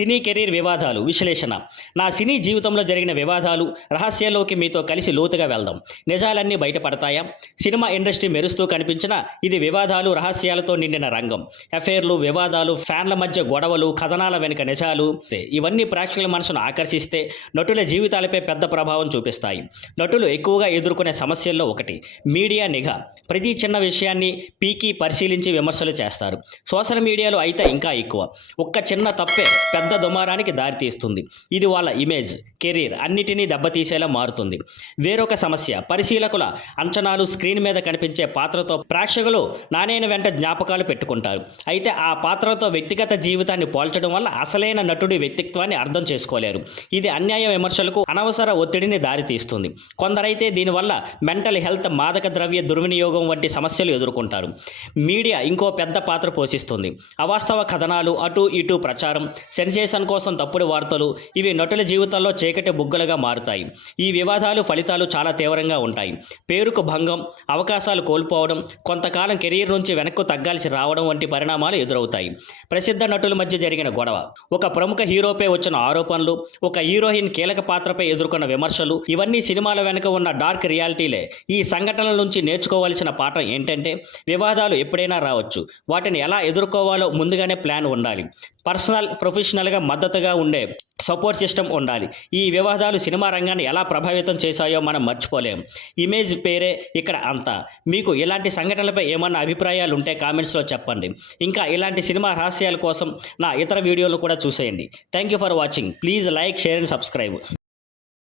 సినీ career వివాదాలు విశ్లేషణ. నా సినీ జీవితంలో జరిగిన వివాదాలు, రహస్యాల్లోకి మీతో కలిసి లోతుగా వెళ్దాం. నిజాలన్నీ బయటపడతాయా? సినిమా ఇండస్ట్రీ మెరుస్తూ కనిపించినా ఇది వివాదాలు, రహస్యాలతో నిండిన రంగం. అఫైర్లు, వివాదాలు, ఫ్యాన్ల మధ్య గొడవలు, కథనాల వెనుక నిజాలు, ఇవన్నీ ప్రేక్షకుల మనసును ఆకర్షిస్తే నటుల జీవితాలపై పెద్ద ప్రభావం చూపిస్తాయి. నటులు ఎక్కువగా ఎదుర్కొనే సమస్యల్లో ఒకటి మీడియా నిఘా. ప్రతి చిన్న విషయాన్ని పీకి పరిశీలించి విమర్శలు చేస్తారు. సోషల్ మీడియాలో అయితే ఇంకా ఎక్కువ. ఒక్క చిన్న తప్పే పెద్ద దుమారానికి దారితీస్తుంది. ఇది వాళ్ళ ఇమేజ్, కెరీర్ అన్నిటినీ దెబ్బతీసేలా మారుతుంది. వేరొక సమస్య పరిశీలకుల అంచనాలు. స్క్రీన్ మీద కనిపించే పాత్రతో ప్రేక్షకులు నాణేన వెంట జ్ఞాపకాలు పెట్టుకుంటారు. అయితే ఆ పాత్రతో వ్యక్తిగత జీవితాన్ని పోల్చడం వల్ల అసలైన నటుడి వ్యక్తిత్వాన్ని అర్థం చేసుకోలేరు. ఇది అన్యాయ విమర్శలకు, అనవసర ఒత్తిడిని దారితీస్తుంది. కొందరైతే దీనివల్ల మెంటల్ హెల్త్, మాదక ద్రవ్య దుర్వినియోగం వంటి సమస్యలు ఎదుర్కొంటారు. మీడియా ఇంకో పెద్ద పాత్ర పోషిస్తుంది. అవాస్తవ కథనాలు, అటు ఇటు ప్రచారం, సెన్సేషన్ కోసం తప్పుడు వార్తలు, ఇవి నటుల జీవితాల్లో చీకటి బుగ్గలుగా మారుతాయి. ఈ వివాదాలు ఫలితాలు చాలా తీవ్రంగా ఉంటాయి. పేరుకు భంగం, అవకాశాలు కోల్పోవడం, కొంతకాలం కెరీర్ నుంచి వెనక్కు తగ్గాల్సి రావడం వంటి పరిణామాలు ఎదురవుతాయి. ప్రసిద్ధ నటుల మధ్య జరిగిన గొడవ, ఒక ప్రముఖ హీరోపై వచ్చిన ఆరోపణలు, ఒక హీరోయిన్ కీలక పాత్రపై ఎదుర్కొన్న విమర్శలు, ఇవన్నీ సినిమాల వెనుక ఉన్న డార్క్ రియాలిటీలే. ఈ సంఘటనల నుంచి నేర్చుకోవాల్సిన పాఠం ఏంటంటే వివాదాలు ఎప్పుడైనా రావచ్చు. వాటిని ఎలా ఎదుర్కోవాలో ముందుగానే ప్లాన్ ఉండాలి. పర్సనల్, ప్రొఫెషనల్గా మద్దతుగా ఉండే సపోర్ట్ సిస్టమ్ ఉండాలి. ఈ వివాదాలు సినిమా రంగాన్ని ఎలా ప్రభావితం చేశాయో మనం మర్చిపోలేం. ఇమేజ్ పేరే ఇక్కడ అంతా. మీకు ఇలాంటి సంఘటనలపై ఏమన్నా అభిప్రాయాలు ఉంటే కామెంట్స్లో చెప్పండి. ఇంకా ఇలాంటి సినిమా రహస్యాల కోసం నా ఇతర వీడియోలు కూడా చూసేయండి. Thank you for watching. Please like, share and subscribe.